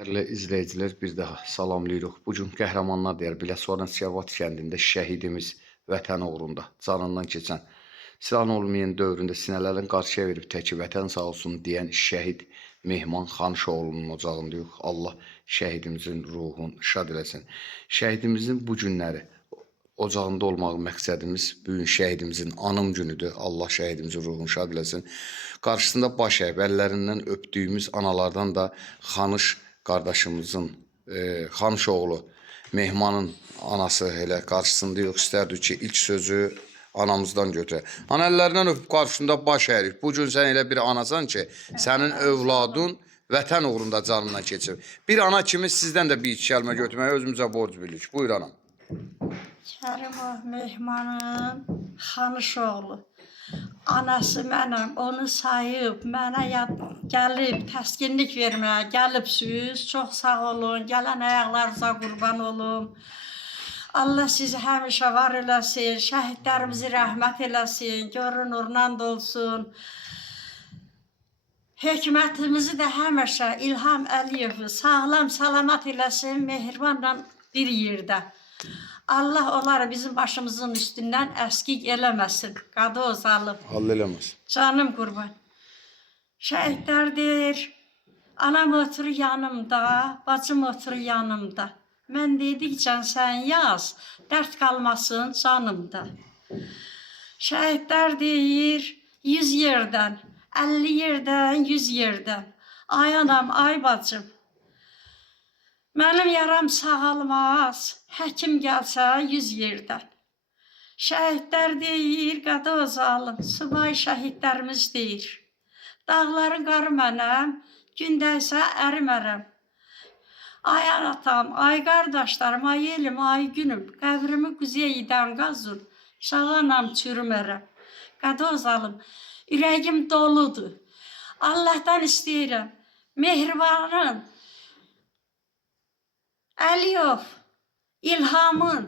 Dəyərli izləyicilər, bir daha salamlayırıq. Bugün qəhrəmanlar deyər, Biləsuvarın Siyavat kəndində şəhidimiz vətən uğrunda canından keçən, silahın olmayan dövründə sinələrin qarşıya verib təki vətən sağ olsun deyən şəhid Mehman Xanışoğlunun ocağındayıq. Allah şəhidimizin ruhunu şad eləsin. Şəhidimizin bu günləri ocağında olmaq məqsədimiz bu gün şəhidimizin anım günüdür. Allah şəhidimizin ruhunu şad eləsin. Qarşısında baş əyib əllərindən öpdüyümüz analardan da Xanış qardaşımızın Xanışoğlu Mehmanın anası elə qarşısında yox, istərdik ki ilk sözü anamızdan götürək. Ana əllərindən öpüb qarşısında baş əyirik. Bu gün sən elə bir anasan ki, sənin övladın vətən uğrunda canından keçir. Bir ana kimi sizdən də bir iki kəlmə götürməyə özümüzə borc bilirik. Buyur anam. Kərimov Mehmanın Xanışoğlu. Anası mənəm, onu sayıb, mənə gəlib, təskinlik verməyə gəlibsiniz. Çox sağ olun, gələn ayaqlarınıza qurban olum. Allah sizi həmişə var eləsin, şəhidlərimizi rəhmət eləsin, görün nurla dolsun. Hökumətimizi də həmişə İlham Əliyevi sağlam, salamat eləsin, mehribanla bir yerdə. Allah onları bizim başımızın üstündən əskik eləməsin. Qadı ozalıb. Allah eləməz. Canım qurban. Şəhidlərdir. Anam oturur yanımda, bacım oturur yanımda. Mən dedikcə sən yaz, dərd qalmasın canımda. Şəhidlər deyir 100 yerdən, 50 yerdən, 100 yerdən. Ay anam, ay bacım. Mənim yaram sağalmaz, həkim gəlsə 100 yerdən. Şəhidlər deyir, qadı ozalım, subay şəhidlərimiz deyir. Dağların qarı mənəm, gündəysə ərimərəm. Ay anatam, ay qardaşlarım, ay elim, ay günüm, qəbrimi quzeydən qazın, şağanam çürümərəm. Qadı ozalım, ürəyim doludur. Allahdan istəyirəm, mehribanın, Əliyev, İlhamın,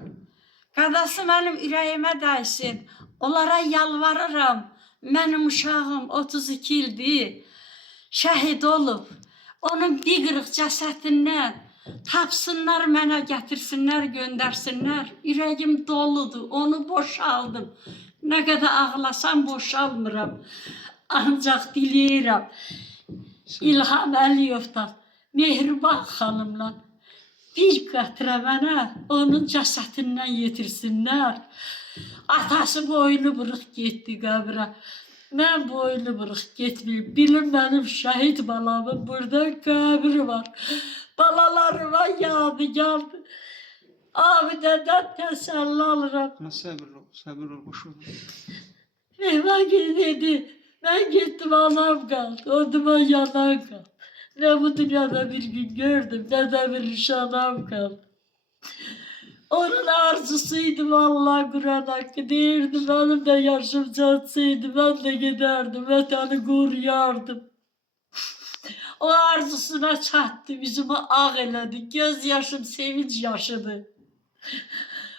qadası mənim ürəyimə dəysin. Onlara yalvarıram, mənim uşağım 32 ildir, şəhid olub. Onun bir qırıq cəsədindən tapsınlar mənə, gətirsinlər, göndərsinlər. Ürəyim doludur, onu boşaldım. Nə qədər ağlasam boşalmıram. Ancaq diləyirəm İlham Əliyevdən, Mehriban xanımla bir qətrə mənə onun cəsətindən yetirsinlər. Atası boynu buruq getdi qəbrə. Mən boynu buruq getməyim. Bilin mənim şəhid balamın burada qəbri var. Balalarıma yadı. Abidədən təsəlli alıram. Səbir ol, boş ol. Mehman dedi, mən getdim anam qaldı, oduma yanan qaldı. Ne bu dünyada bir gün gördüm, ne de bir nişanam kaldı. Onun arzusuydu vallahi Kur'an hakkı değildi. Benim de yaşım çatsaydı, ben de giderdim, vatanı koruyardım. O arzusuna çattı, yüzümü ağ elədi, göz yaşım sevinç yaşıdı.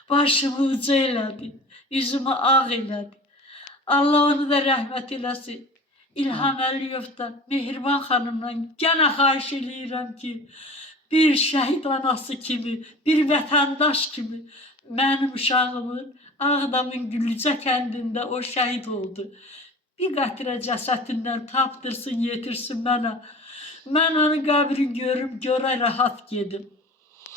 Başımı uca elədi, yüzümü ağ elədi. Allah onu da rəhmət eləsin. İlham Əliyevdən, Mehriban xanımdan gənə xahiş eləyirəm ki, bir şəhid anası kimi, bir vətəndaş kimi mənim uşağımın Ağdamın Güllücə kəndində o şəhid oldu. Bir qətrə cəsətindən tapdırsın, yetirsin mənə. Mən onun qəbrini görüm, görə rahat gedim.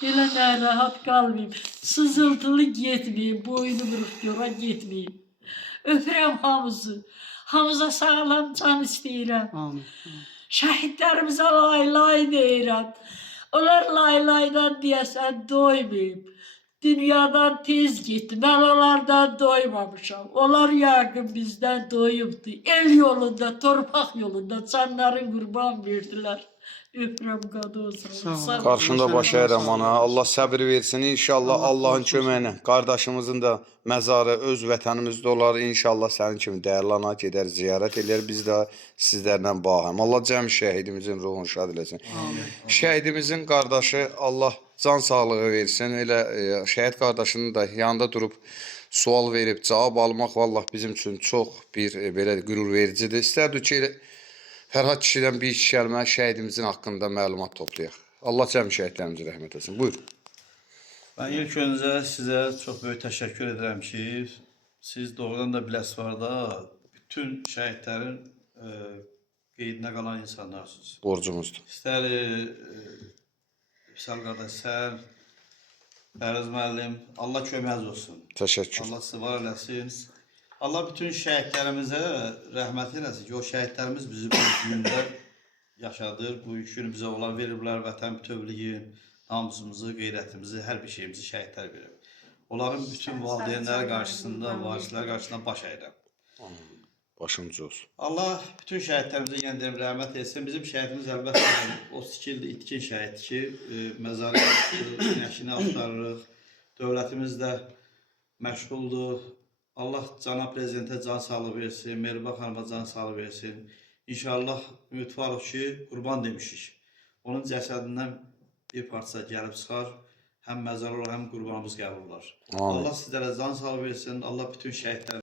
Belə nə rahat qalmayayım, sızıltılı getməyim, boynu buruq görə getməyim. Öpürəm hamızı. Hamıza sağlam can istəyirəm. Amin. Şəhidlərimizə lay deyirəm. Onlar laydan deyəsən doymayıb. Dünyadan tez getdi. Mən onlardan doymamışam. Onlar yəqin bizdən doyubdu. El yolunda, torpaq yolunda canların qurban verdilər. Öpürəm qadı olsun. Qarşında baş əyirəm ana. Allah səbir versin. İnşallah Allahın köməyinə qardaşımızın da məzarı öz vətənimizdə olar. İnşallah sənin kimi dəyərli ana gedər, ziyarət edər. Biz də sizlərlə bağım. Allah cəmi şəhidimizin ruhunu şad eləsin. Şəhidimizin qardaşı Allah can sağlığı versin. Elə şəhid qardaşının da yanında durub sual verib cavab almaq vallah bizim üçün çox bir belə qürur vericidir. İstərdik ki Fərhad kişidən bir iki kəlmə şəhidimizin haqqında məlumat toplayaq. Allah cəmi şəhidlərimizi rəhmət etsin. Buyur. Ben ilk önce size çok büyük teşekkür ederim ki siz doğrudan da Biləsuvarda bütün şəhidlərin qeydinə qalan insanlarsınız. Borcumuzdur. İstər Vüsal qardaş, sən, Pərviz müəllim, Allah köməyiniz olsun. Təşəkkür. Allah sizi var eləsin. Allah bütün şəhidlərimizə rəhmət eləsin ki, o şəhidlərimiz bizi bu gündə yaşadır. Bu yükünü bizə olan veriblər, vətən bütövlüyü, namusumuzu, qeyrətimizi, hər bir şeyimizi şəhidlər verir. Onların bütün valideynləri qarşısında, varislər qarşısında baş əyirəm. Başımız olsun. Allah bütün şəhidlərimizə yenə deyirəm, rəhmət etsin. Bizim şəhidimiz əlbəttə o sikildi, itkin şəhid ki, məzarı günəşini axtarırıq. Dövlətimiz də məşğuldur. Allah cənab prezidentə can sağlığı versin, Mehriban xanıma can sağlığı versin. İnşallah ümidvarıq ki, qurban demişik. Onun cəsədindən bir parça gəlib çıxar. Həm məzar olar, həm qurbanımız qəbul olar. Amin. Allah sizlərə can sağlığı versin. Allah bütün şəhidlər